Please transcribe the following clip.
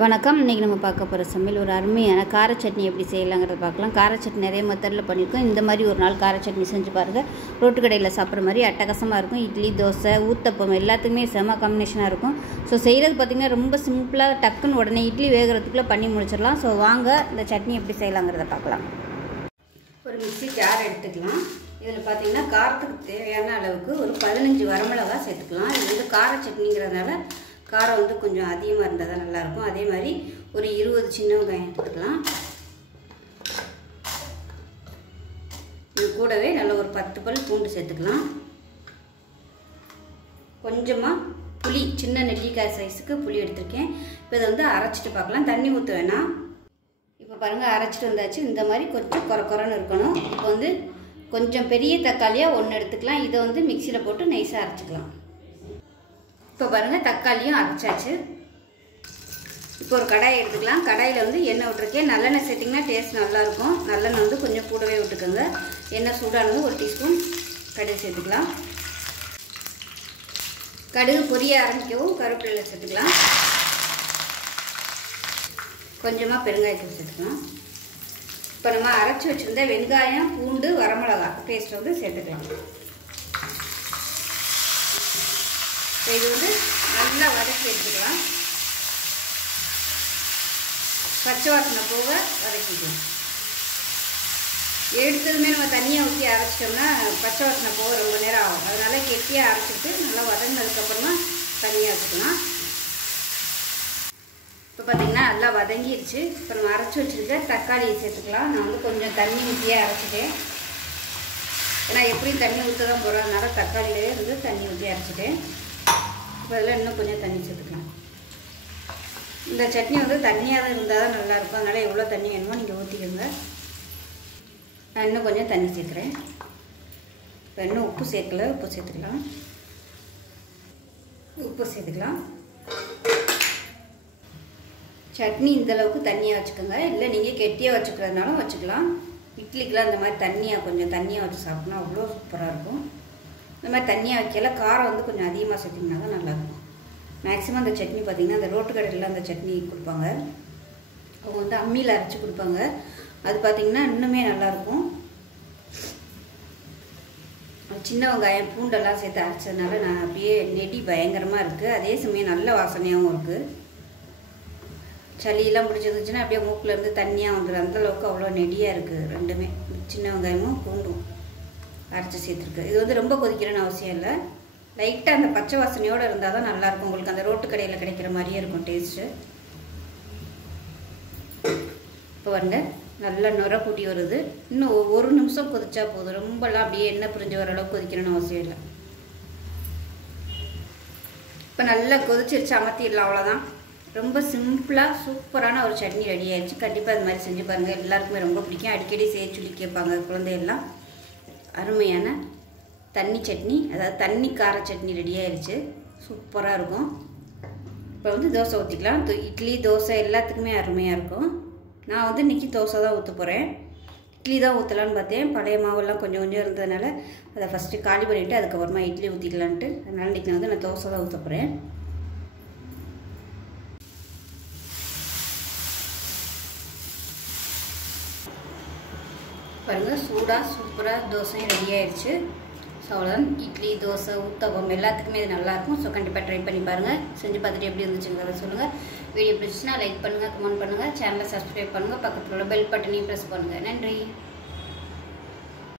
வணக்கம். இன்றைக்கி நம்ம பார்க்க போகிற சமையல் ஒரு அருமையான கார சட்னி எப்படி செய்யலாங்கிறத பார்க்கலாம். கார சட்னி நிறைய மெத்தடில் பண்ணியிருக்கோம். இந்த மாதிரி ஒரு நாள் கார சட்னி செஞ்சு பாருங்கள். ரோட்டு கடையில் சாப்பிட்ற மாதிரி அட்டகாசமாக இருக்கும். இட்லி, தோசை, ஊத்தப்பம் எல்லாத்துக்குமே செம காம்பினேஷனாக இருக்கும். ஸோ செய்கிறது பார்த்திங்கன்னா ரொம்ப சிம்பிளாக டக்குன்னு உடனே இட்லி வேகிறதுக்குள்ளே பண்ணி முடிச்சிடலாம். ஸோ வாங்க இந்த சட்னி எப்படி செய்யலாங்கிறத பார்க்கலாம். ஒரு மிக்ஸி ஜார் எடுத்துக்கலாம். இதில் பார்த்திங்கன்னா காரத்துக்கு தேவையான அளவுக்கு ஒரு 15 வரமிளகா சேர்த்துக்கலாம். இது வந்து கார சட்னிங்கிறதுனால காரம் வந்து கொஞ்சம் அதிகமாக இருந்தால் தான் நல்லாயிருக்கும். அதே மாதிரி ஒரு 20 சின்ன வெங்காயம் எடுத்துக்கலாம். இது கூடவே நல்ல ஒரு 10 பல் பூண்டு சேர்த்துக்கலாம். கொஞ்சமாக புளி, சின்ன நெல்லிக்காய் சைஸுக்கு புளி எடுத்திருக்கேன். இப்போ இதை வந்து அரைச்சிட்டு பார்க்கலாம். தண்ணி ஊற்ற வேணாம். இப்போ பாருங்கள், அரைச்சிட்டு வந்தாச்சு. இந்த மாதிரி கொஞ்சம் குறன்னு இருக்கணும். இப்போ வந்து கொஞ்சம் பெரிய தக்காளியாக 1 எடுத்துக்கலாம். இதை வந்து மிக்சியில் போட்டு நைஸாக அரைச்சிக்கலாம். இப்போ பாருங்கள், தக்காளியும் அரைச்சாச்சு. இப்போ ஒரு கடாயை எடுத்துக்கலாம். கடாயில் வந்து எண்ணெய் விட்டுருக்கேன். நல்லெண்ணெய் சேர்த்திங்கன்னா டேஸ்ட் நல்லாயிருக்கும். நல்லெண்ணெய் வந்து கொஞ்சம் கூடவே விட்டுக்கோங்க. எண்ணெய் சூடானது ஒரு டீஸ்பூன் கடுகு சேர்த்துக்கலாம். கடுகு பொரிய ஆரம்பிக்கவும் கருவேப்பிலை சேர்த்துக்கலாம். கொஞ்சமாக பெருங்காயத்தூள் சேர்த்துக்கலாம். இப்போ நம்ம அரைச்சி வச்சுருந்த வெங்காயம், பூண்டு, வரமிளகா பேஸ்ட் வந்து சேர்த்துக்கலாம். இது வந்து நல்லா வதக்கி எடுத்துக்கலாம். பச்சை வாசனை போக வதக்கிக்கலாம். எடுத்ததுமே நம்ம தண்ணியை ஊற்றி அரைச்சிட்டோம்னா பச்சை வாசனை போக ரொம்ப நேரம் ஆகும். அதனால கெட்டியாக அரைச்சிட்டு நல்லா வதங்கினதுக்கப்புறமா தண்ணியாக வச்சுக்கலாம். இப்போ பார்த்திங்கன்னா நல்லா வதங்கிடுச்சு. இப்போ நம்ம அரைச்சி வச்சுருக்க தக்காளியை சேர்த்துக்கலாம். நான் வந்து கொஞ்சம் தண்ணி ஊற்றியே அரைச்சிட்டேன். ஏன்னா எப்படியும் தண்ணி ஊற்ற தான் போகிறோம். அதனால தக்காளியிலே வந்து தண்ணி ஊற்றி அரைச்சிட்டேன். இப்போ அதில் இன்னும் கொஞ்சம் தண்ணி சேர்த்துக்கலாம். இந்த சட்னி வந்து தண்ணியாக தான் இருந்தால் தான் நல்லாயிருக்கும். அதனால் எவ்வளோ தண்ணி வேணுமோ நீங்கள் ஊற்றிக்கோங்க. நான் இன்னும் கொஞ்சம் தண்ணி சேர்க்குறேன். இப்போ இன்னும் உப்பு சேர்க்கல. உப்பு சேர்த்துக்கலாம். சட்னி இந்தளவுக்கு தண்ணியாக வச்சுக்கோங்க. இல்லை நீங்கள் கெட்டியாக வச்சுக்கிறதுனாலும் வச்சுக்கலாம். இட்லிக்கெலாம் இந்த மாதிரி கொஞ்சம் தண்ணியாக வச்சு சாப்பிட்னா அவ்வளோ சூப்பராக இருக்கும். இந்த மாதிரி தண்ணியாக வைக்கல. காரம் வந்து கொஞ்சம் அதிகமாக சேர்த்திங்கன்னா தான் நல்லாயிருக்கும். மேக்ஸிமம் அந்த சட்னி பார்த்திங்கன்னா அந்த ரோட்டு கடையில் அந்த சட்னி கொடுப்பாங்க. அவங்க வந்து அம்மியில் அரைச்சி கொடுப்பாங்க. அது பார்த்திங்கன்னா இன்னுமே நல்லாயிருக்கும். சின்ன வெங்காயம், பூண்டெல்லாம் சேர்த்து அரைச்சதுனால நான் அப்படியே நெடி பயங்கரமாக இருக்குது. அதே சமயம் நல்ல வாசனையாகவும் இருக்குது. சளியெல்லாம் பிடிச்சிருந்துச்சுன்னா அப்படியே மூக்கிலேருந்து தண்ணியாக வந்துடும். அந்தளவுக்கு அவ்வளோ நெடியாக இருக்குது. ரெண்டுமே சின்ன வெங்காயமும் பூண்டும் அரைச்சி சேர்த்துருக்கு. இது வந்து ரொம்ப கொதிக்கிறேன்னு அவசியம் இல்லை. லைட்டாக அந்த பச்சை வாசனையோடு இருந்தால் தான் நல்லாயிருக்கும். உங்களுக்கு அந்த ரோட்டு கடையில் கிடைக்கிற மாதிரியே இருக்கும் டேஸ்ட்டு. இப்போ வந்து நல்லா நுர கூட்டி வருது. இன்னும் 1 நிமிஷம் கொதிச்சா போதும். ரொம்பலாம் அப்படியே எண்ணெய் பிரிஞ்சு வர அளவுக்கு கொதிக்கணும்னு அவசியம் இல்லை. இப்போ நல்லா கொதிச்சிருச்சு, அமர்த்திடலாம். அவ்வளோதான். ரொம்ப சிம்பிளாக சூப்பரான ஒரு சட்னி ரெடி ஆயிடுச்சு. கண்டிப்பாக அது மாதிரி செஞ்சு பாருங்கள். எல்லாருக்குமே ரொம்ப பிடிக்கும். அடிக்கடி சொல்லி கேட்பாங்க குழந்தையெல்லாம். அருமையான தண்ணி சட்னி, அதாவது தண்ணி கார சட்னி ரெடி ஆயிடுச்சு. சூப்பராக இருக்கும். இப்போ வந்து தோசை ஊற்றிக்கலாம். இட்லி, தோசை எல்லாத்துக்குமே அருமையாக இருக்கும். நான் வந்து இன்றைக்கி தோசை தான் ஊற்ற போகிறேன். இட்லி தான் ஊற்றலான்னு பார்த்தேன். பழைய மாவெல்லாம் கொஞ்சம் இருந்ததுனால அதை ஃபஸ்ட்டு காலி பண்ணிவிட்டு அதுக்கப்புறமா இட்லி ஊற்றிக்கலான்ட்டு. அதனால் இன்றைக்கி நான் தோசை தான் ஊற்ற போகிறேன். பாருங்கள், சூடாக சூப்பராக தோசையும் ரெடி ஆயிடுச்சு. ஸோ அவ்வளோதான். இட்லி, தோசை, ஊத்தப்பம் எல்லாத்துக்குமே இது நல்லாயிருக்கும். ஸோ கண்டிப்பாக ட்ரை பண்ணி பாருங்கள். செஞ்சு பார்த்துட்டு எப்படி இருந்துச்சுங்கிறத சொல்லுங்கள். வீடியோ பிடிச்சிச்சுன்னா லைக் பண்ணுங்கள், கமெண்ட் பண்ணுங்கள், சேனலை சப்ஸ்கிரைப் பண்ணுங்கள், பக்கத்தில் உள்ள பெல் பட்டனையும் ப்ரெஸ் பண்ணுங்கள். நன்றி.